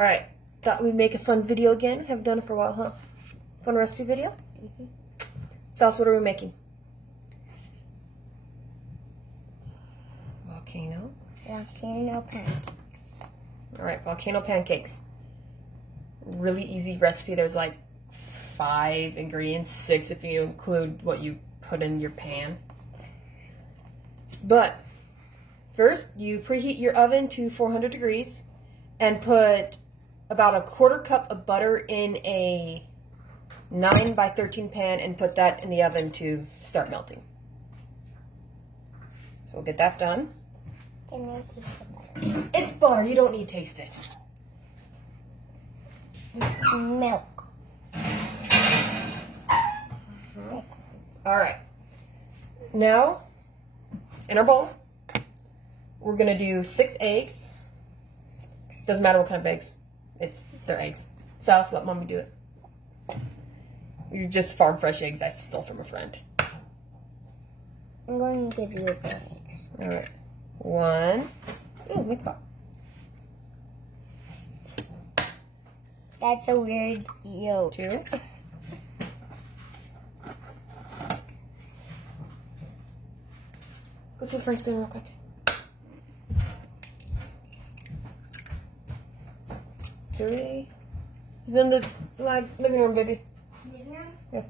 Alright, thought we'd make a fun video again. Haven't done it for a while, huh? Fun recipe video? Mm-hmm. Sauce, what are we making? Volcano. Volcano pancakes. Alright, volcano pancakes. Really easy recipe. There's like 5 ingredients, 6 if you include what you put in your pan. But first, you preheat your oven to 400 degrees and put about a 1/4 cup of butter in a 9 by 13 pan and put that in the oven to start melting. So we'll get that done. Can I taste the butter? It's butter. You don't need to taste it. It's milk. All right. Now, in our bowl, we're going to do 6 eggs. Doesn't matter what kind of eggs. They're eggs. Silas, let Mommy do it. These are just farm fresh eggs I stole from a friend. I'm going to give you the eggs. All right. 1. Ooh, meat spot. That's a weird yolk. 2. Go see Frank's doing real quick. 3. He's in the living room, baby. Living room? Yeah.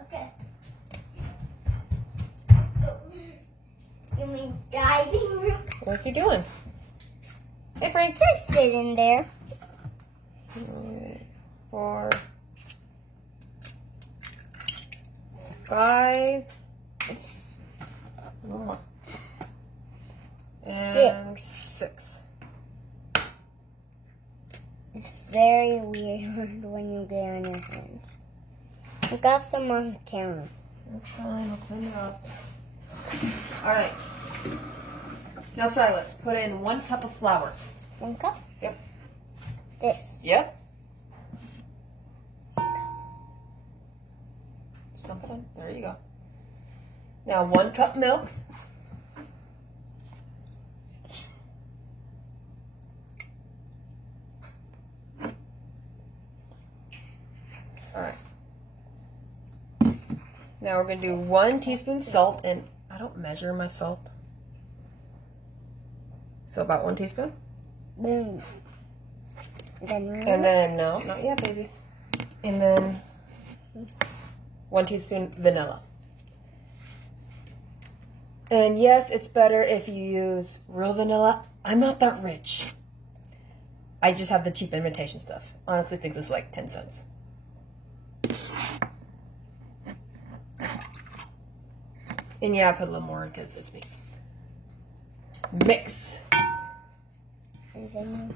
Okay. You mean diving room? What's he doing? Hey, Frank. Just sitting there. 4, 5. It's 6. It's very weird when you get on your hands. I got some on camera. That's fine. I'll clean it up. All right. Now, Silas, put in 1 cup of flour. 1 cup? Yep. This. Yep. Just dump it in. There you go. Now, 1 cup milk. All right. Now we're going to do 1 teaspoon salt, and I don't measure my salt. So about 1 teaspoon. Boom. And then, no, not yet, baby. And then 1 teaspoon vanilla. And yes, it's better if you use real vanilla. I'm not that rich. I just have the cheap imitation stuff. Honestly, I think this is like 10 cents. And yeah, I put a little more because it's me. Mix. And then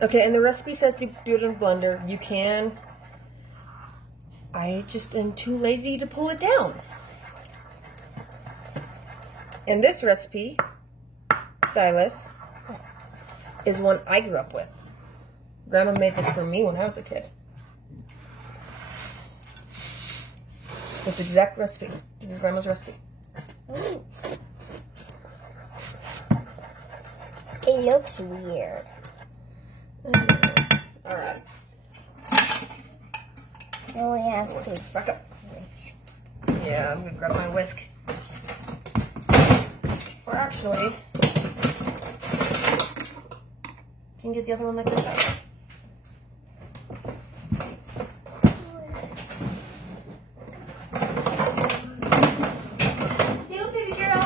okay, and the recipe says to do it in a blender. You can. I just am too lazy to pull it down. And this recipe, Silas, is one I grew up with. Grandma made this for me when I was a kid. This exact recipe. This is Grandma's recipe. ooh. It looks weird. All right. Now we have to Whisk. Back up. whisk. Yeah, I'm gonna grab my whisk. Or actually, can you get the other one like this out? Still, baby girl.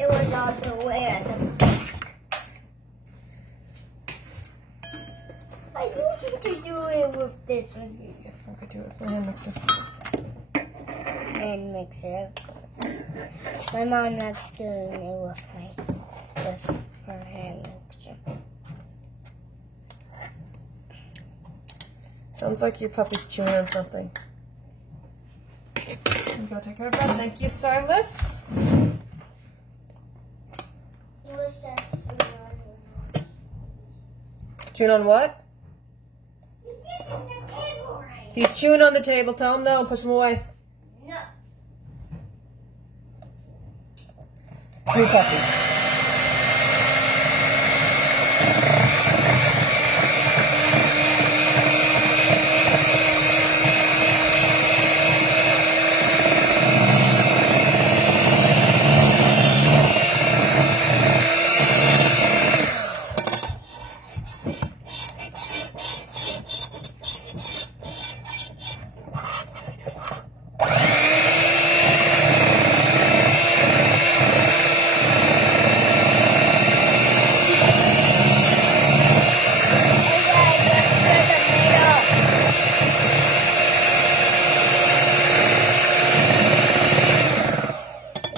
It was on the way at the back. I don't need to do it with this one. Yeah, I could do it. Hand mixer. And mix it up. My mom likes doing it with her hand mixer. Sounds like your puppy's chewing on something. You gotta take care of that. Thank you, Silas. It was just Chewing on what? He's getting the table right. He's chewing on the table. Tell him no. Push him away. No. Blue puppy.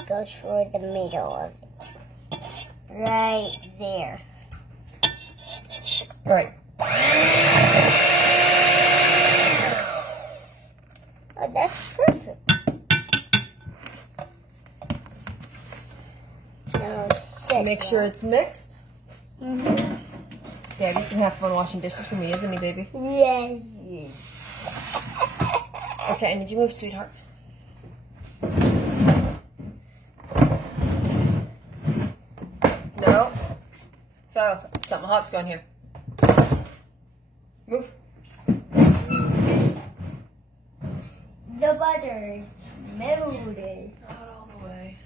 Goes for the middle of it. Right there. All right. Oh, that's perfect. Now sit. Make sure it's mixed. Mm-hmm. Daddy's gonna have fun washing dishes for me, isn't he, baby? Yes. Okay, I need you to move, sweetheart. No. Silas, something hot's going here. Move. The butter melted. Not all the way.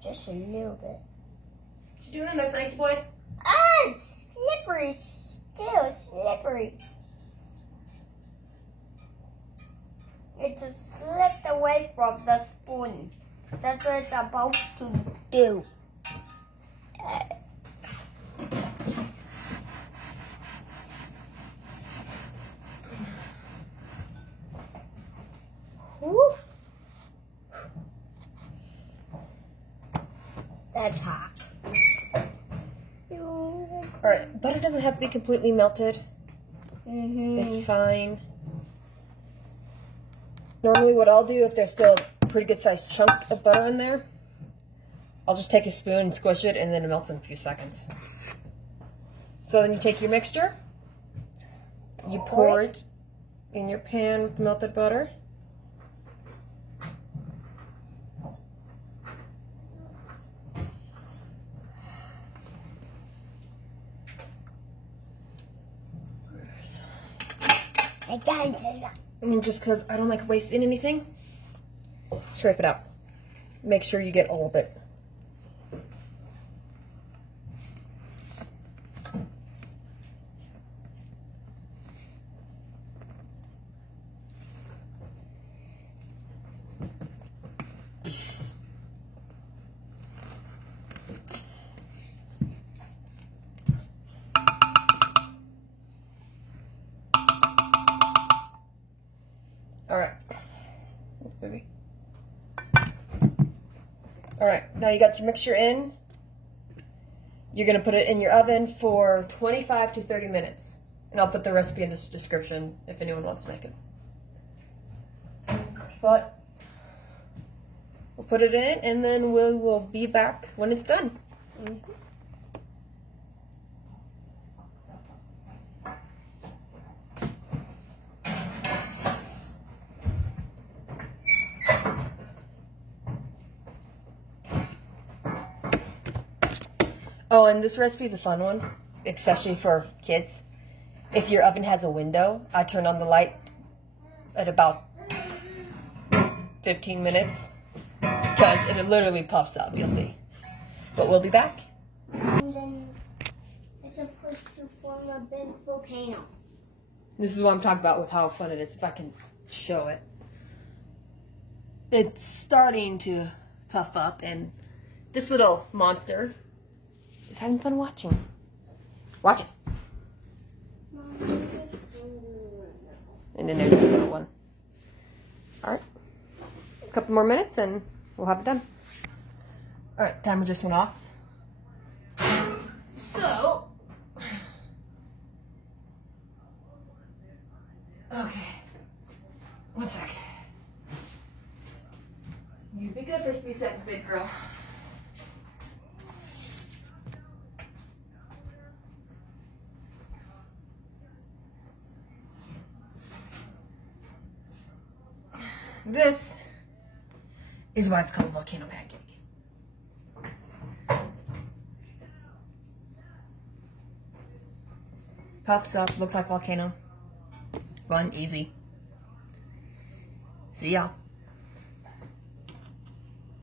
Just a little bit. What you doing in there, Frankie boy? Ah, it's slippery. Still slippery. It just slipped away from the spoon. That's what it's supposed to do. Whew. That's hot. Alright, butter doesn't have to be completely melted. Mm-hmm. It's fine. Normally what I'll do, if there's still a pretty good sized chunk of butter in there, I'll just take a spoon and squish it and then it melts in a few seconds. So then you take your mixture, you pour it in your pan with the melted butter. I can't say that. And then just because I don't like wasting anything, scrape it out. Make sure you get all of it. Alright. This baby. Alright, now you got your mixture in. You're going to put it in your oven for 25 to 30 minutes. And I'll put the recipe in the description if anyone wants to make it. But we'll put it in and then we will be back when it's done. Mm-hmm. Oh, and this recipe is a fun one, especially for kids. If your oven has a window, I turn on the light at about 15 minutes because it literally puffs up, you'll see. But we'll be back. And then it's supposed to form a big volcano. This is what I'm talking about with how fun it is, if I can show it. It's starting to puff up, and this little monster is having fun watching. Watch it. And then there's the little one. Alright. A couple more minutes and we'll have it done. Alright, timer just went off. So. Okay. 1 sec. You be good for 3 seconds, big girl. This is why it's called volcano pancake. Puffs up, looks like volcano. Fun, easy. See ya.